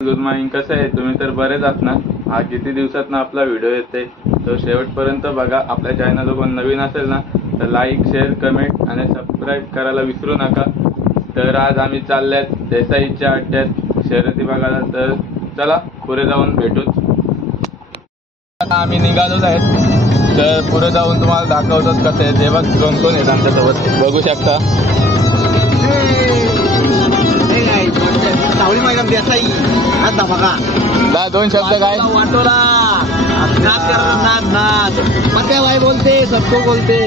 Good morning. कसं आहे तुम्ही? तर बरेच आहात ना? हा किती दिवसात ना आपला व्हिडिओ येते, तर शेवटपर्यंत बघा. आपल्या चॅनल कोण नवीन असेल ना तर लाईक, शेअर, कमेंट आणि सबस्क्राईब करायला विसरू नका. तर आज आम्ही चालल्यात देसाईच्या अड्ड्यात शर्यती बघायला. तर चला पुढे जाऊन भेटूच. आता आम्ही निघालोच आहेत, तर पुढे जाऊन तुम्हाला दाखवतोच कसं आहे. जेव्हा कोण कोण आहेत आमच्यासोबत बघू शकता. सावळी मैदान देसाई आज बघा. दोन शब्द काय वाटोला नाच करा, नाच नाच पत्या बाई बोलते, सबको बोलते.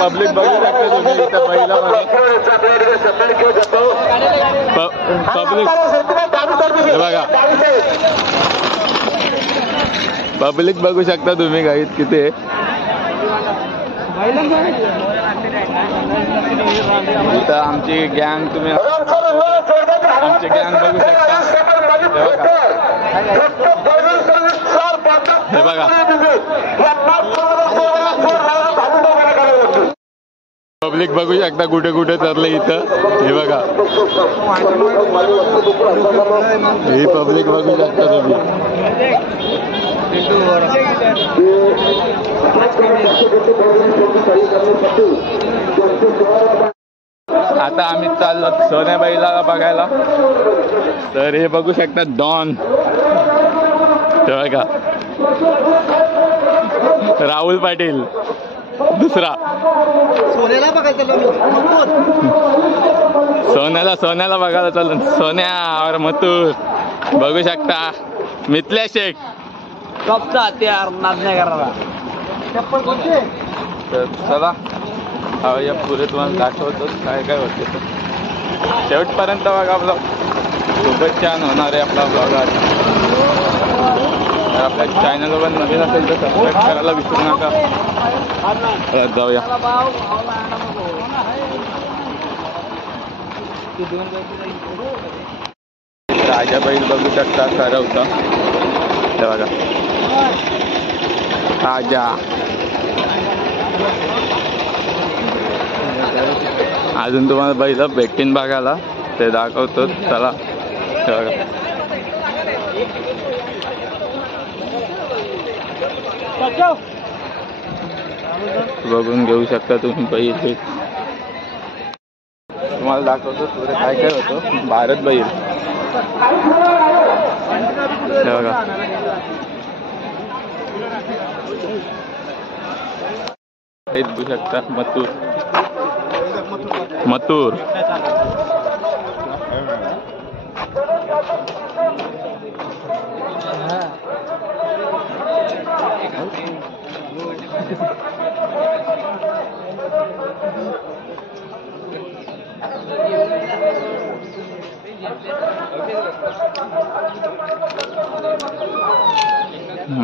पब्लिक बघू शकता तुम्ही इथं पहिला पब्लिक बघू शकता तुम्ही गाईत किती आहे. इथं आमची गँग, तुम्ही आमची गँग बघू शकता. हे बघा पब्लिक बघू शकता कुठे कुठे चाललंय इथं. हे बघा ही पब्लिक बघू शकता तुम्ही. आता आम्ही चाललो सोन्याबाईला बघायला. तर हे बघू शकता डॉन. हे बघा राहुल पाटील दुसरा. सोन्याला बघायचं, सोन्याला बघायला चाललो. सोन्या और मथुर बघू शकता. मिथल्या शेख कपचा तयार नाच नाही करायला. तर चला या पुढे तुम्हाला दाखवतो काय काय होते. तर शेवटपर्यंत बघा. ब्लॉग खूपच छान होणार आहे आपला ब्लॉग आज. तर आपल्या चॅनलवर नवीन असेल तर सबस्क्राईब करायला विसरू नका. जाऊया. राजा बैल बघू शकता ठरवता. हे बघा राजा. अजून तुम्हाला बैल भेटतीन बघायला, ते दाखवतो. चला हे बघा बघून घेऊ शकता तुम्ही बैल. तुम्हाला दाखवतो पुढे काय काय होतं. भारत बैल हे बघा. बघू शकता मथुर.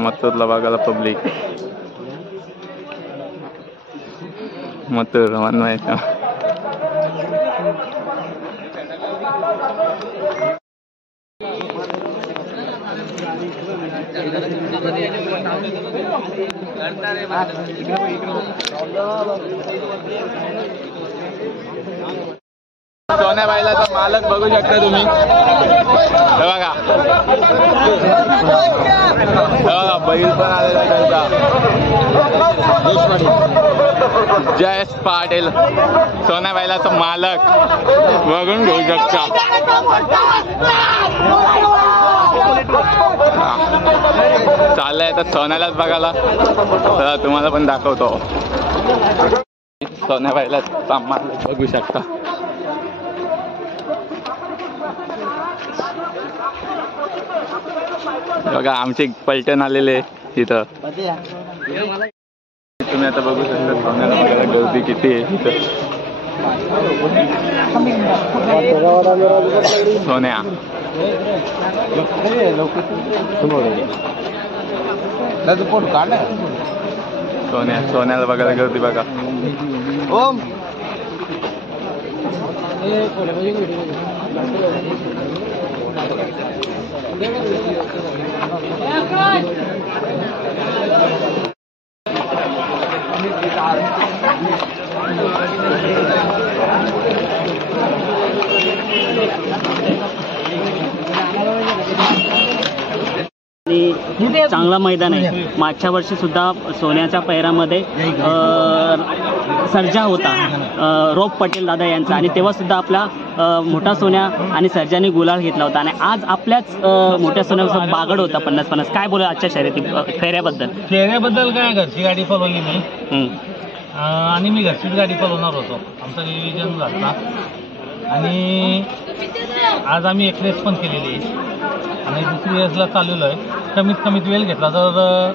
मथुरला बघायला पब्लिक. मथुर माहिती सोन्याबाईलाचा मालक बघू शकता तुम्ही. हे बघा बैल पण आलेला त्यांचा. जयेश पाटील सोन्याबाईलाचा मालक बघून घेऊ शकता. चाललंय तर सोन्यालाच बघायला, तर तुम्हाला पण दाखवतो. सोन्या बाईला सामान बघू शकता. बघा आमचे पलटण आलेले तिथं. तुम्ही आता बघू शकता सोन्याला बघायला गर्दी किती आहे तिथं. सोन्या सोन्याला बघायला गर्दी बघा. ओम चांगला मैदान आहे. मागच्या वर्षी सुद्धा सोन्याच्या पैरामध्ये सर्जा होता, रोप पटेल दादा यांचा, आणि तेव्हा सुद्धा आपला मोठा सोन्या आणि सर्जाने गुलाल घेतला होता. आणि आज आपल्याच मोठ्या सोन्याचा बागड होता 50-50. काय बोला आजच्या शर्यती फेऱ्याबद्दल? काय घरची गाडी पळवली मी, आणि मी घरचीच गाडी पळवणार होतो. आमचा रिव्हिजन झाला आणि आज आम्ही एक रेस पण केलेली आहे आणि दुसरी रेसला चाललेलो आहे. कमीत कमीत वेळ घेतला तर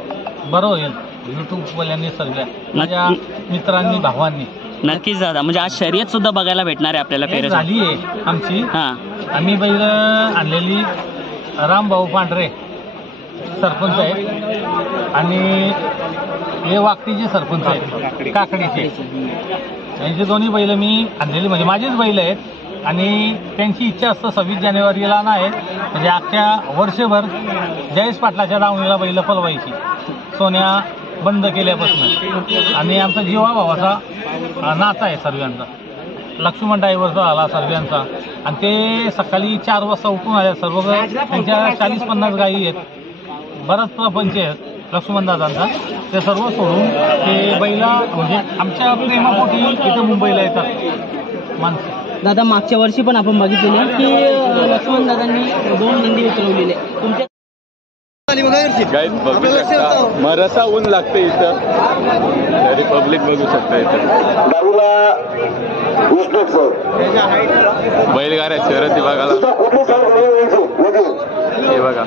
बरं होईल. यूट्यूबवाल्यांनी सगळ्या माझ्या मित्रांनी भावांनी. नक्कीच दादा, म्हणजे आज शर्यत सुद्धा बघायला भेटणार आहे आपल्याला. फेऱ्या झाली आहे आमची. आम्ही बैल आणलेली रामभाऊ पांढरे सरपंच आहे आणि हे वाकटीचे सरपंच आहेत काकडीचे. यांचे दोन्ही बैल मी आणलेली, म्हणजे माझीच बैल आहेत. आणि त्यांची इच्छा असतं 26 जानेवारीला नाही, म्हणजे अख्ख्या वर्षभर जयेश पाटलाच्या दावणीला बैल पलवायची सोन्या बंद केल्यापासून. आणि आमचा जीवा भावाचा नाचा आहे सर्वांचा. लक्ष्मण ड्रायव्हरचा आला सर्वांचा. आणि ते सकाळी 4 वाजता उठून आले सर्व. त्यांच्या 40-50 गायी आहेत, बराच प्रपंच आहेत लक्ष्मणदादांचा. ते सर्व सोडून ते बैला म्हणजे आमच्या प्रेमापोटी इथं मुंबईला येतात माणसं. दादा मागच्या वर्षी पण आपण बघितलेले की लक्ष्मण दादांनी 2 नंदी उतरवलेले तुमच्या. बघू शकता मरसा ऊन लागते इथं, तरी पब्लिक बघू शकता इथं. बैलगाड्या शर्यती बघायला हे बघा.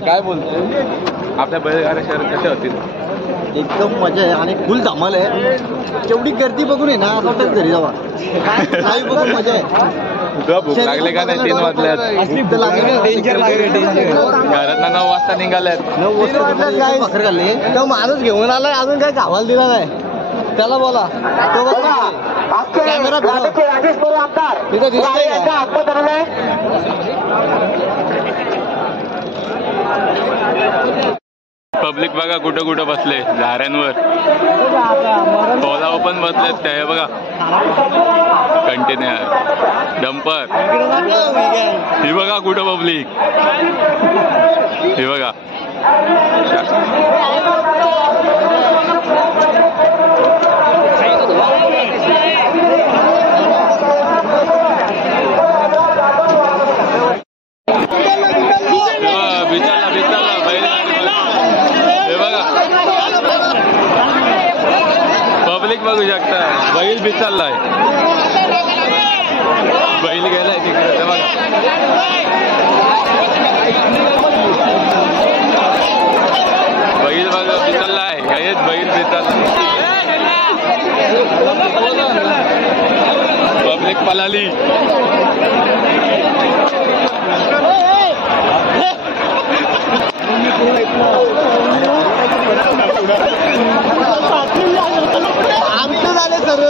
काय बोलतो आपल्या बैलगाड्या शर्यत कशा होतील? एकदम मजा आहे आणि फुल धमाल आहे. तेवढी गर्दी बघून आहे ना असं वाटतं घरी जावा. काय बघून मजा आहे. तुला भूक लागले का नाही? 3 वाजल्यात. घरात 9 वाजता निघाल्यात. 9 वाजता काय भाकर खाल्ली. तो माणूस घेऊन आलाय, अजून काय गावाला दिला नाही. त्याला बोला तो कॅमेरा तिथं दिसतोय का? पब्लिक बघा कुठं कुठं बसले झाऱ्यांवर. पोलाव पण बसलेत त्या. हे बघा कंटेनर डंपर. ही बघा कुठं पब्लिक. हे बघा पब्लिक बघू शकता. बैल बी चाललाय, बैल गेलाय तिकडे बघा. बैल बघा बी चाललाय, हेच बैल बी चाललाय. पब्लिक पळाली. आमचं झालं सर.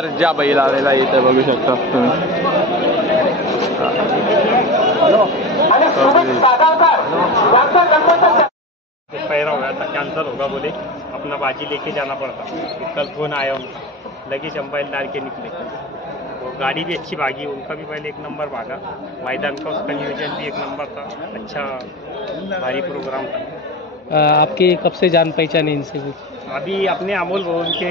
सर्जा बैल आलेला इथे बघू शकता तुम्ही। पैरा हो गया था, कैंसिल होगा बोले, अपना बाजी लेके जाना पड़ता। कल फोन आया उनका, लगे चंबल डाल के निकले। वो गाड़ी भी अच्छी भागी, उनका भी पहले 1 नंबर भागा। मैदान का उसका नियोजन भी 1 नंबर था, अच्छा भारी प्रोग्राम था। आपकी कब से जान पहचान है इनसे कुछ? अभी अपने अमोल वो उनके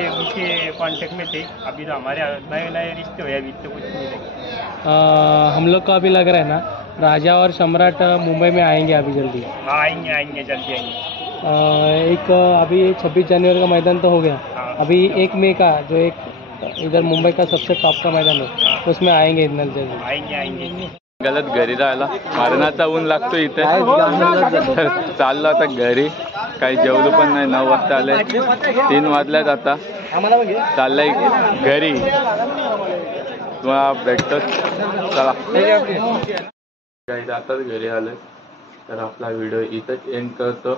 कांटेक्ट में थे। अभी तो हमारे नए नए रिश्ते हुए, अभी तो कुछ नहीं लगे। हम लोग को अभी लग रहा है ना राजा और सम्राट मुंबई में आएंगे अभी जल्दी। हाँ आएंगे जल्दी आएंगे। एक अभी 26 जनवरी का मैदान तो हो गया, हाँ। अभी 1 मई का जो एक इधर मुंबई का सबसे टॉप का मैदान है उसमें आएंगे इतना जल्दी। आएंगे। गलत घरी राहिला, मरणाचा ऊन लागतो इथे, तर चाललो आता घरी. काही जेवलो पण नाही, 9 वाजता आले, 3 वाजल्यात आता, चाललंय घरी. तुम्हाला भेटतो, चला. काही आताच घरी आले, तर आपला व्हिडिओ इथंच एंड करतो.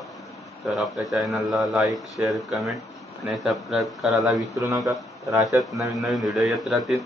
तर आपल्या चॅनलला लाईक, शेअर, कमेंट आणि सबस्क्राईब करायला विसरू नका. तर अशाच नवीन व्हिडिओ येत राहतील.